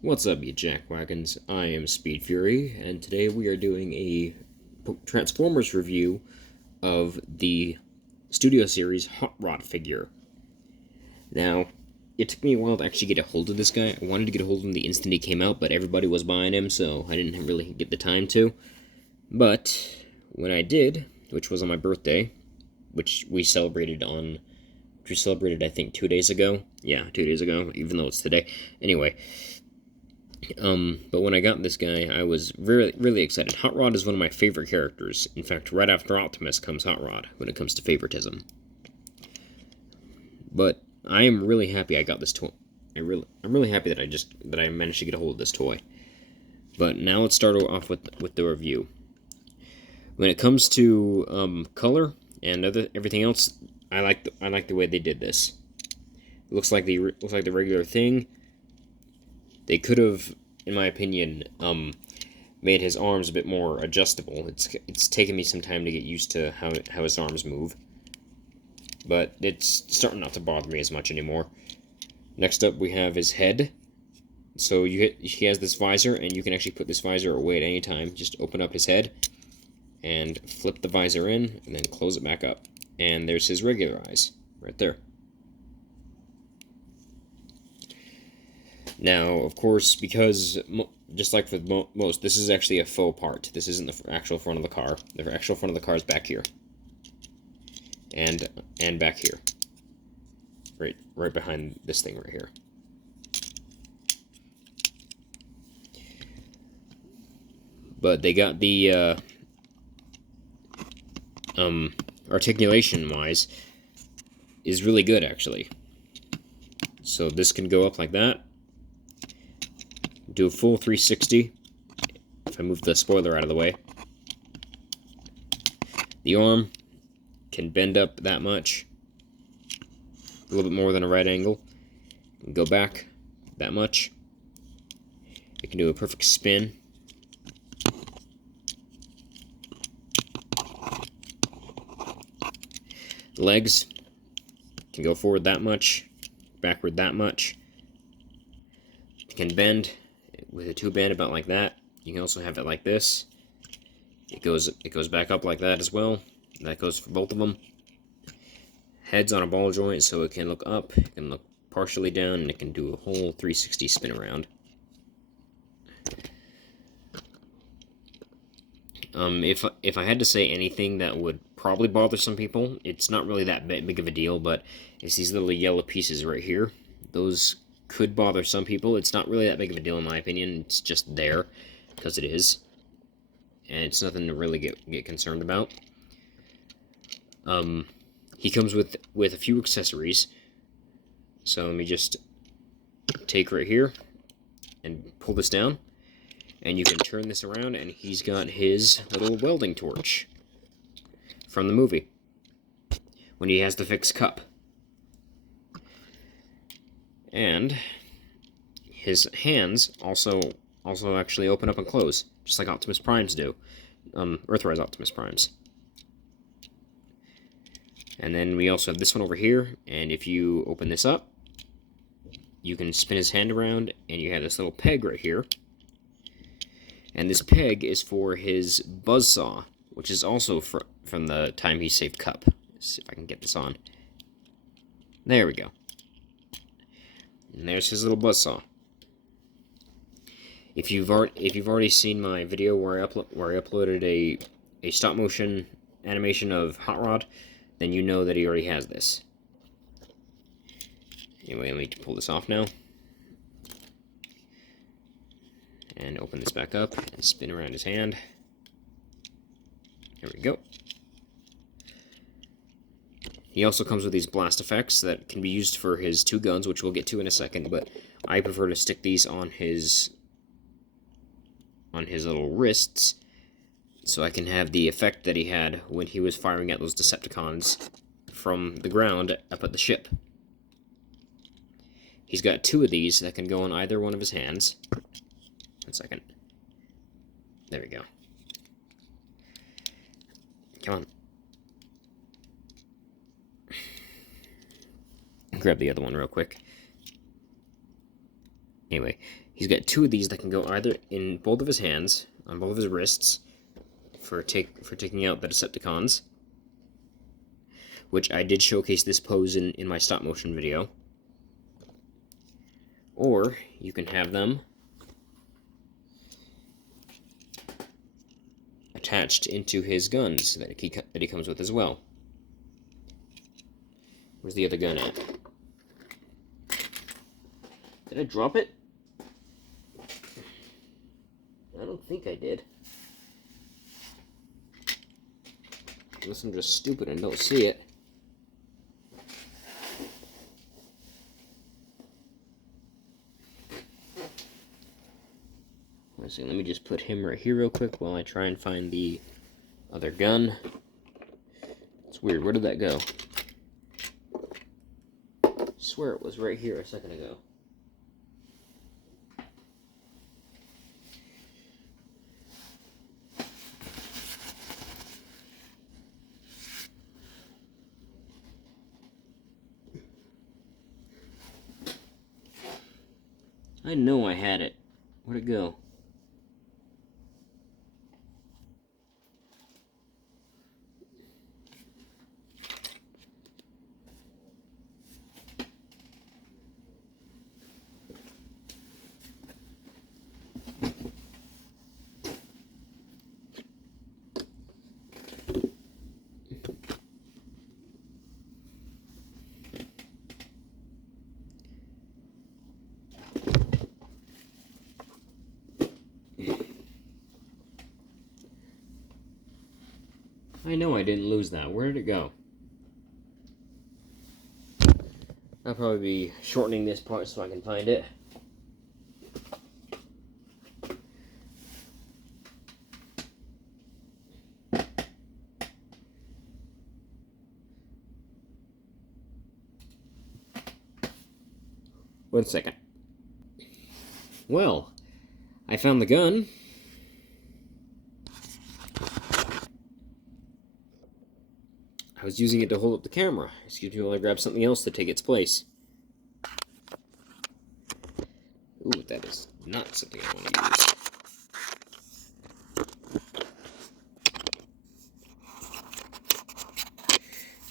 What's up, you jackwagons? I am Speed Fury, and today we are doing a Transformers review of the Studio Series Hot Rod figure. Now, it took me a while to actually get a hold of this guy. I wanted to get a hold of him the instant he came out, but everybody was buying him, so I didn't really get the time to. But when I did, which was on my birthday, which we celebrated I think 2 days ago. Yeah, 2 days ago, even though it's today. Anyway, but when I got this guy, I was really, really excited. Hot Rod is one of my favorite characters. In fact, right after Optimus comes Hot Rod when it comes to favoritism. But I am really happy I got this toy. I'm really happy that I managed to get a hold of this toy. But now let's start off with the review. When it comes to color and everything else, I like the way they did this. It looks like the regular thing. They could have, in my opinion, made his arms a bit more adjustable. It's taken me some time to get used to how his arms move, but it's starting not to bother me as much anymore. Next up, we have his head. So he has this visor, and you can actually put this visor away at any time. Just open up his head and flip the visor in, and then close it back up. And there's his regular eyes right there. Now, of course, because just like for most, this is actually a faux part. This isn't the actual front of the car. The actual front of the car is back here, and back here, right behind this thing right here. But they got the articulation wise is really good actually. So this can go up like that. Do a full 360 if I move the spoiler out of the way. The arm can bend up that much, a little bit more than a right angle. Go back that much. It can do a perfect spin. The legs can go forward that much, backward that much. It can bend with a two band about like that. You can also have it like this. It goes back up like that as well. That goes for both of them. Head's on a ball joint, so it can look up, it can look partially down, and it can do a whole 360 spin around. If I had to say anything that would probably bother some people, it's not really that big of a deal, but it's these little yellow pieces right here. Those could bother some people. It's not really that big of a deal in my opinion. It's just there because it is, and it's nothing to really get concerned about. He comes with a few accessories. So let me just take right here and pull this down, and you can turn this around, and he's got his little welding torch from the movie when he has the fixed cup. And his hands also actually open up and close, just like Optimus Primes do. Earthrise Optimus Primes. And then we also have this one over here, and if you open this up, you can spin his hand around, and you have this little peg right here. And this peg is for his buzzsaw, which is also from the time he saved Cup. Let's see if I can get this on. There we go. And there's his little buzzsaw. If you've already seen my video where I uploaded a stop motion animation of Hot Rod, then you know that he already has this. Anyway, let me pull this off now. And open this back up and spin around his hand. There we go. He also comes with these blast effects that can be used for his two guns, which we'll get to in a second, but I prefer to stick these on his little wrists so I can have the effect that he had when he was firing at those Decepticons from the ground up at the ship. He's got two of these that can go on either one of his hands. 1 second. There we go. Come on. Grab the other one real quick. Anyway, He's got two of these that can go either in both of his hands, on both of his wrists, for taking out the Decepticons, which I did showcase this pose in my stop motion video. Or you can have them attached into his guns that he comes with as well. Where's the other gun at? Did I drop it? I don't think I did. Unless I'm just stupid and don't see it. Let's see, let me just put him right here real quick while I try and find the other gun. It's weird, where did that go? I swear it was right here a second ago. I know I had it. Where'd it go? I know I didn't lose that. Where did it go? I'll probably be shortening this part so I can find it. One second. Well, I found the gun. I was using it to hold up the camera. Excuse me while I grab something else to take its place. Ooh, that is not something I want to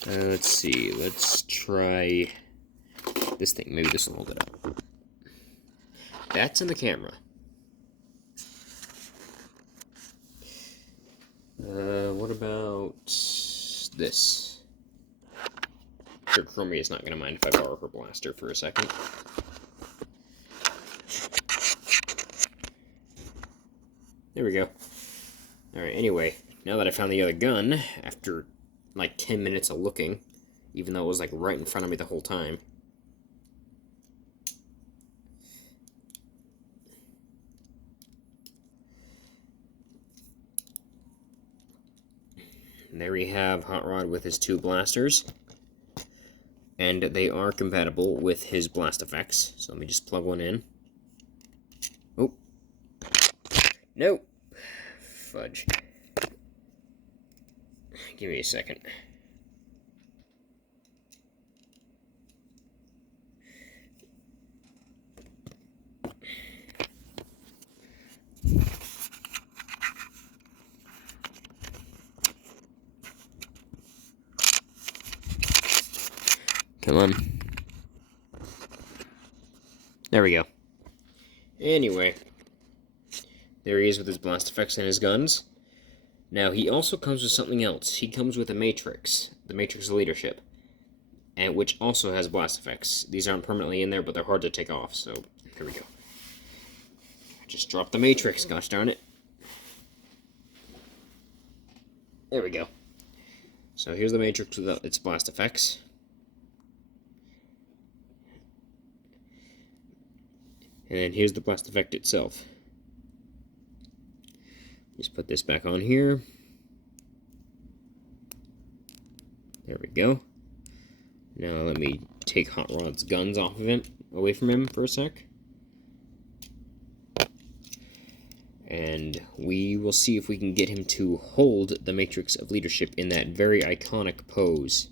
use. Let's see. Let's try this thing. Maybe this will hold it up. That's in the camera. What about this? Sure, Chromie is not going to mind if I borrow her blaster for a second. There we go. Alright, anyway, now that I found the other gun, after like 10 minutes of looking, even though it was like right in front of me the whole time. And there we have Hot Rod with his two blasters. And they are compatible with his blast effects. So let me just plug one in. Oh. No. Fudge. Give me a second. Come on. There we go. Anyway, there he is with his blast effects and his guns. Now, he also comes with something else. He comes with a Matrix, the Matrix of Leadership, and which also has blast effects. These aren't permanently in there, but they're hard to take off, so here we go. I just dropped the Matrix, gosh darn it. There we go. So here's the Matrix with its blast effects. And then here's the blast effect itself. Just put this back on here. There we go. Now let me take Hot Rod's guns off of him, away from him for a sec. And we will see if we can get him to hold the Matrix of Leadership in that very iconic pose.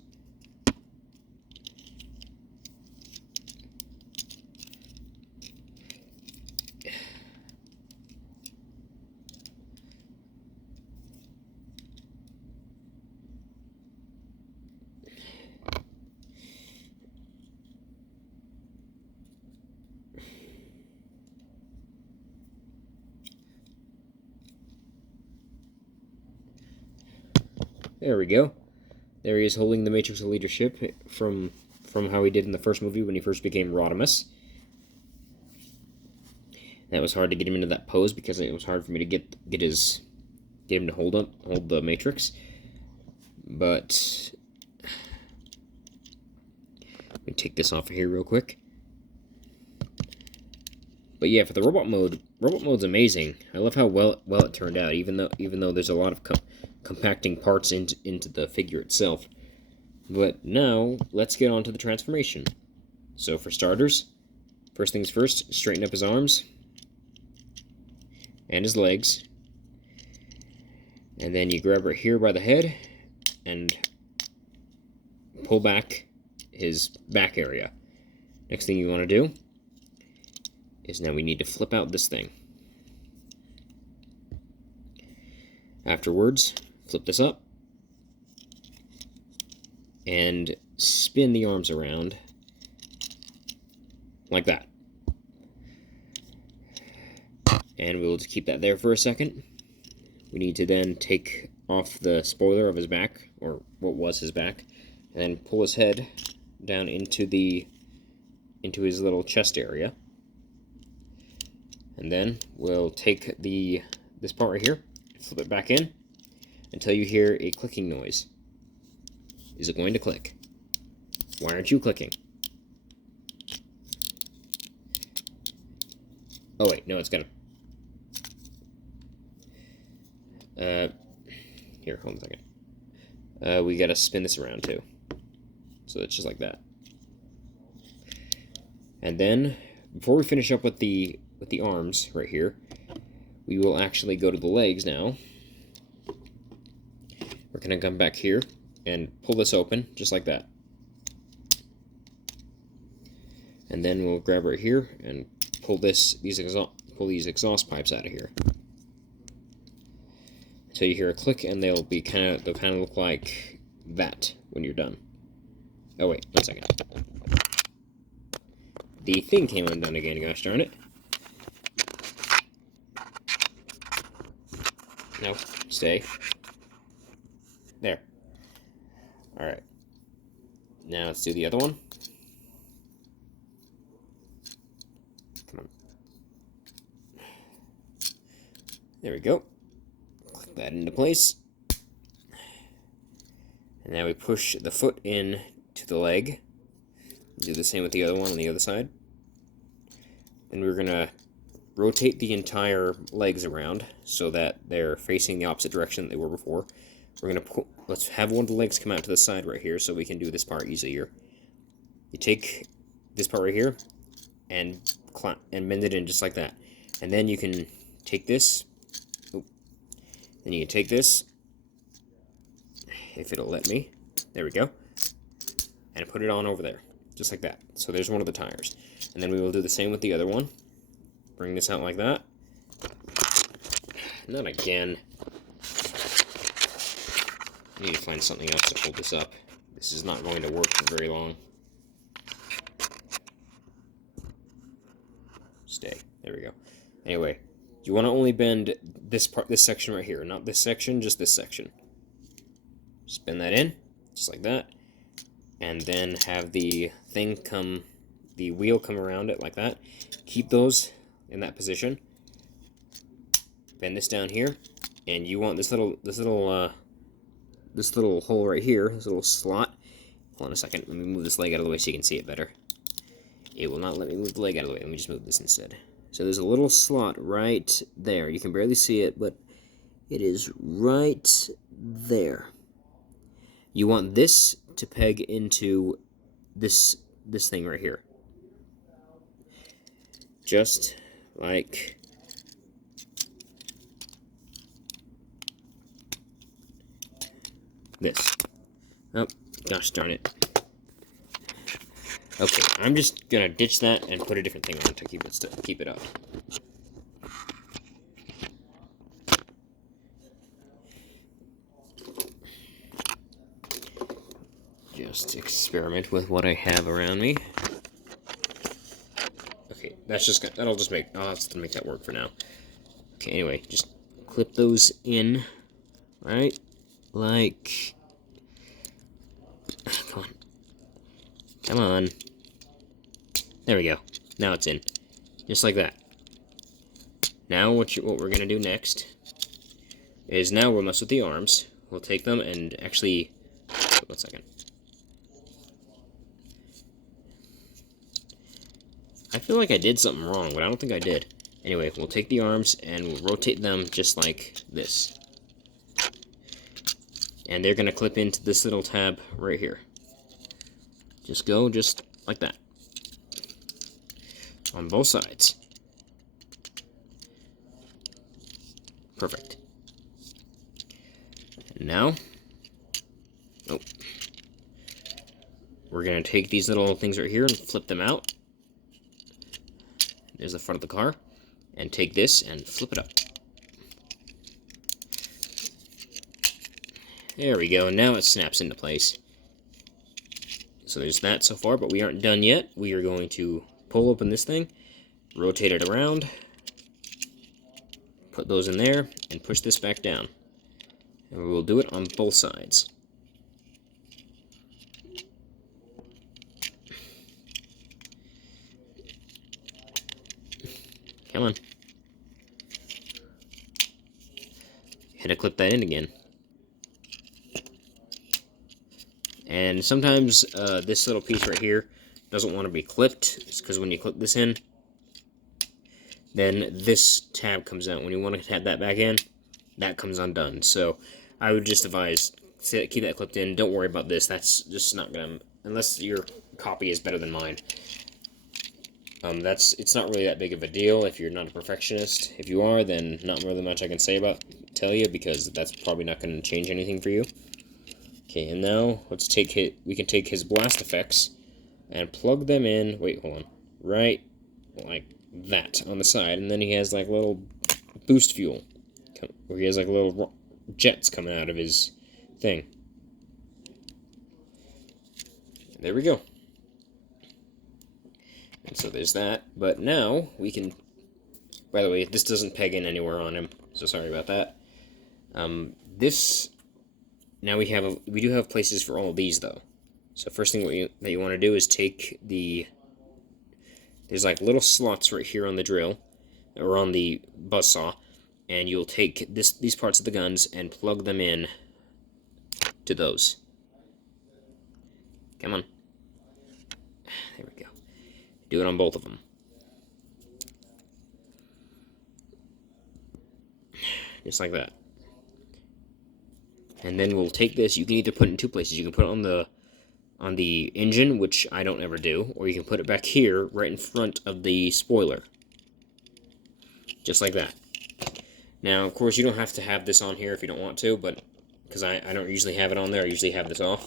There we go. There he is holding the Matrix of Leadership from how he did in the first movie when he first became Rodimus. That was hard to get him into that pose because it was hard for me to get him to hold the Matrix. But let me take this off of here real quick. But yeah, for the robot mode's amazing. I love how well it turned out, even though there's a lot of compacting parts into the figure itself. But now let's get on to the transformation. So for starters, first things first, straighten up his arms and his legs, and then you grab right here by the head and pull back his back area. Next thing you want to do is now we need to flip out this thing. Afterwards, flip this up and spin the arms around like that. And we'll just keep that there for a second. We need to then take off the spoiler of his back, or what was his back, and then pull his head down into his little chest area. And then we'll take this part right here, flip it back in until you hear a clicking noise. Is it going to click? Why aren't you clicking? Oh wait, no, it's gonna. Here, hold on a second. We gotta spin this around too. So it's just like that. And then, before we finish up with the arms right here, we will actually go to the legs now. We're gonna come back here and pull this open, just like that. And then we'll grab right here and pull these exhaust pipes out of here. So you hear a click, and they'll kind of look like that when you're done. Oh wait, 1 second. The thing came undone again, gosh darn it. No, stay. There. Alright. Now let's do the other one. Come on. There we go. Click that into place. And now we push the foot in to the leg. Do the same with the other one on the other side. And we're going to rotate the entire legs around so that they're facing the opposite direction that they were before. We're going to let's have one of the legs come out to the side right here so we can do this part easier. You take this part right here and bend it in just like that. And then you can take this. Then you can take this, if it'll let me. There we go. And put it on over there, just like that. So there's one of the tires. And then we will do the same with the other one. Bring this out like that. Not again. I need to find something else to hold this up. This is not going to work for very long. Stay. There we go. Anyway, you want to only bend this section right here, not this section, just this section. Spin that in, just like that, and then have the wheel come around it like that. Keep those in that position. Bend this down here, and you want this little hole right here, this little slot. Hold on a second. Let me move this leg out of the way so you can see it better. It will not let me move the leg out of the way. Let me just move this instead. So there's a little slot right there. You can barely see it, but it is right there. You want this to peg into this thing right here. Just like this. Oh, gosh darn it. Okay, I'm just gonna ditch that and put a different thing on to keep it up. Just experiment with what I have around me. Okay, I'll have to make that work for now. Okay, anyway, just clip those in, right? like... Come on. Come on. There we go. Now it's in. Just like that. Now what we're going to do next is now we'll mess with the arms. We'll take them and actually... 1 second. I feel like I did something wrong, but I don't think I did. Anyway, we'll take the arms and we'll rotate them just like this. And they're going to clip into this little tab right here. Just go just like that. On both sides. Perfect. And now, we're going to take these little things right here and flip them out. There's the front of the car. And take this and flip it up. There we go, and now it snaps into place. So there's that so far, but we aren't done yet. We are going to pull open this thing, rotate it around, put those in there, and push this back down. And we will do it on both sides. Come on. Had to clip that in again. And sometimes this little piece right here doesn't want to be clipped. It's because when you clip this in, then this tab comes out. When you want to add that back in, that comes undone. So I would just advise keep that clipped in. Don't worry about this. That's just not gonna, unless your copy is better than mine. It's not really that big of a deal if you're not a perfectionist. If you are, then not really much I can tell you, because that's probably not going to change anything for you. Okay, and now let's we can take his blast effects and plug them in. Wait, hold on. Right like that on the side, and then he has like little boost fuel, where he has like little jets coming out of his thing. There we go. And so there's that. But now we can. By the way, this doesn't peg in anywhere on him, so sorry about that. Now we do have places for all of these though. So first thing that you want to do is take there's like little slots right here on the drill, or on the buzzsaw, and you'll take these parts of the guns and plug them in to those. Come on. There we go. Do it on both of them. Just like that. And then we'll take this. You can either put it in two places. You can put it on the engine, which I don't ever do, or you can put it back here, right in front of the spoiler. Just like that. Now, of course, you don't have to have this on here if you don't want to, but because I don't usually have it on there, I usually have this off.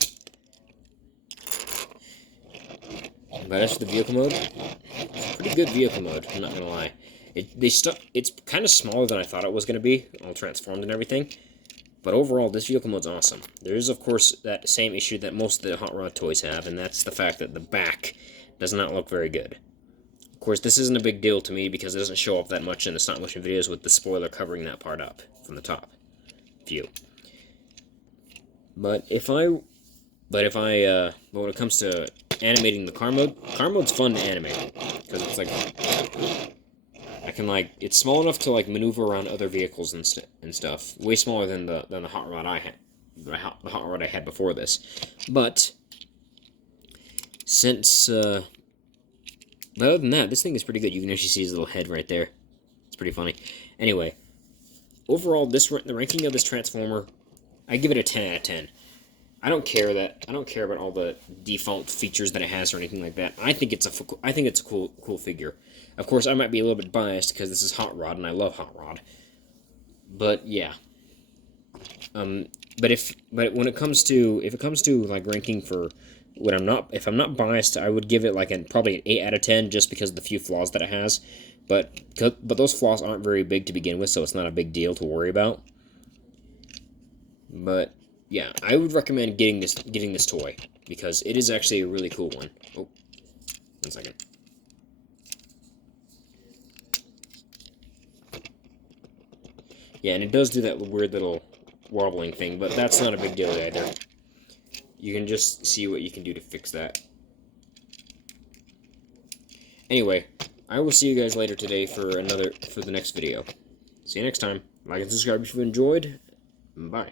But as for the vehicle mode, it's a pretty good vehicle mode, I'm not going to lie. It's kind of smaller than I thought it was going to be, all transformed and everything. But overall, this vehicle mode's awesome. There is, of course, that same issue that most of the Hot Rod toys have, and that's the fact that the back does not look very good. Of course, this isn't a big deal to me because it doesn't show up that much in the stop motion videos with the spoiler covering that part up from the top view. But when it comes to animating the car mode's fun to animate because it's like it's small enough to like maneuver around other vehicles and stuff. Way smaller than the Hot Rod I had, the Hot Rod I had before this. But but other than that, this thing is pretty good. You can actually see his little head right there. It's pretty funny. Anyway, overall, the ranking of this Transformer, I give it a 10 out of 10. I don't care about all the default features that it has or anything like that. I think it's a cool figure. Of course, I might be a little bit biased because this is Hot Rod and I love Hot Rod. But yeah. But when it comes to like ranking for if I'm not biased, I would give it like probably an 8 out of 10 just because of the few flaws that it has. But those flaws aren't very big to begin with, so it's not a big deal to worry about. But yeah, I would recommend getting this toy because it is actually a really cool one. Oh, 1 second. Yeah, and it does do that weird little wobbling thing, but that's not a big deal either. You can just see what you can do to fix that. Anyway, I will see you guys later today for the next video. See you next time. Like and subscribe if you enjoyed. Bye.